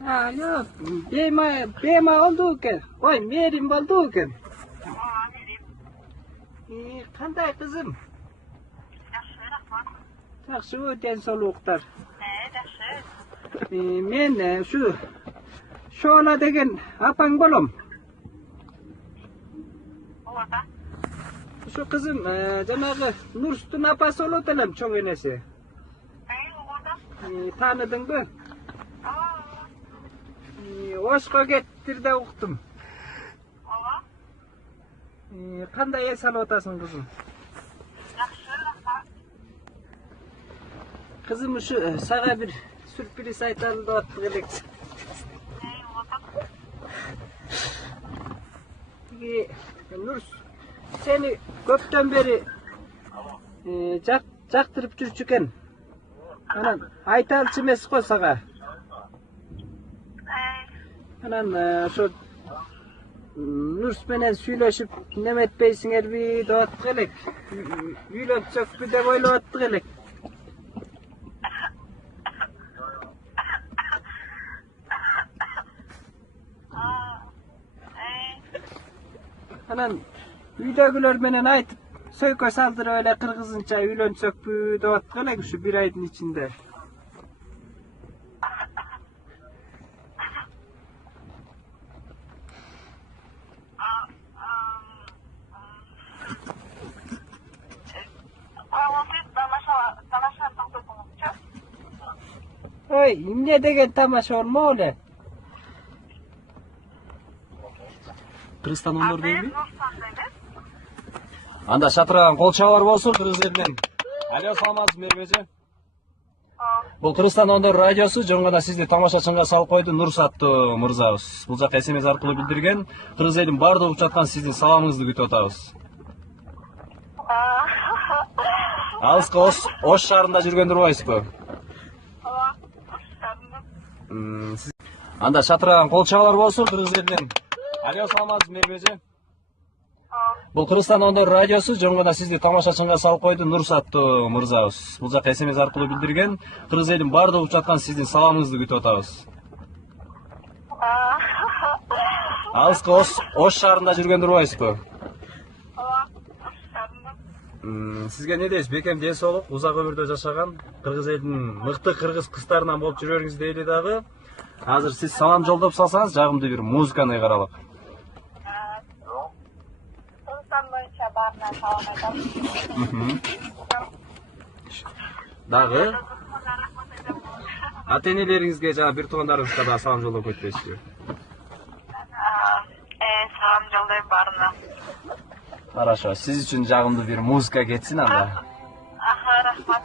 Yok. Bema oldu ekan. Voy, merim oldu ekan. Qanday qizim? Yaxshi, rahmat. Yaxshi, o'ta sog'liqlar. Yaxshi. Men Shola degan apang bo'lam. Bo'ladi. Shu qizim, janobi Nursutun apasi o'latelam, cho'ng enasi. Bo'ladi. Tanidingmi? Oshqo'ga tirda o'qidim. Qanday yasal o'tasin qizim? Yaxshi, rahmat. Qizim, shu saga bir sürpriz aytadi deb keldik. Nurs, seni ko'pdan beri jaqtirib жүрчү ekan. Anan aytalчы emas qo'y saga. Anan shu Nurs bilan suylashib nima etpaysiңерби deb keldik. Uylansak bir deb o'ylayaptık elek. Anan uydagilar menen aytıp söykö saldırıp öyle kırgızınça uylensökpü dep kelek şu bir ayın içinde. Oy, ne degen tamaşa olma öyle? Кыргызстан өнөр дейби? Анда шатыраган кол чабар болсун кыргыз элинен. Алло, саламатсызбы Мербеже? Бул Кыргызстан өнөр радиосу жоңгона сизди тамашачынга салып койду Нурс аттуу мырзабыз. Бул жака СМС аркылуу билдирген. Кыргыз элин баардыгы угуп жаткан сиздин саламыңызды күтүп атабыз. Алыска Ош шаарында жүргөн турбайсызбы? Анда шатыраган кол чабар болсун кыргыз элинен. Алло, саламатсызбы Мербеже? Бул Кыргызстан өнөр радиосу жоңгона сизди тамашачынга салып койду Нурс аттуу мырзабыз. Бул жака СМС аркылуу билдирген. Кыргыз элин баардыгы угуп жаткан сиздин саламыңызды күтүп атабыз. Алыска Ош шаарында жүргөн турбайсызбы? Сизге не дейсиз? Бекем ден соолук, узак өмүрдө жашаган кыргыз элинин мыкты кыргыз кыздарынан болуп жүрөрүңүз дейли дагы. Азыр сиз салам жолдоп салсаңыз, жагымдуу бир музыканы ыйгаралык. Дагы ата-энелериңизге жана бир туугандарыңызга да салам жолдоп кетпейсизби? Салам жолдойм баарына. Хорошо, сиз үчүн жагымдуу бир музыка кетсин анда. Рахмат.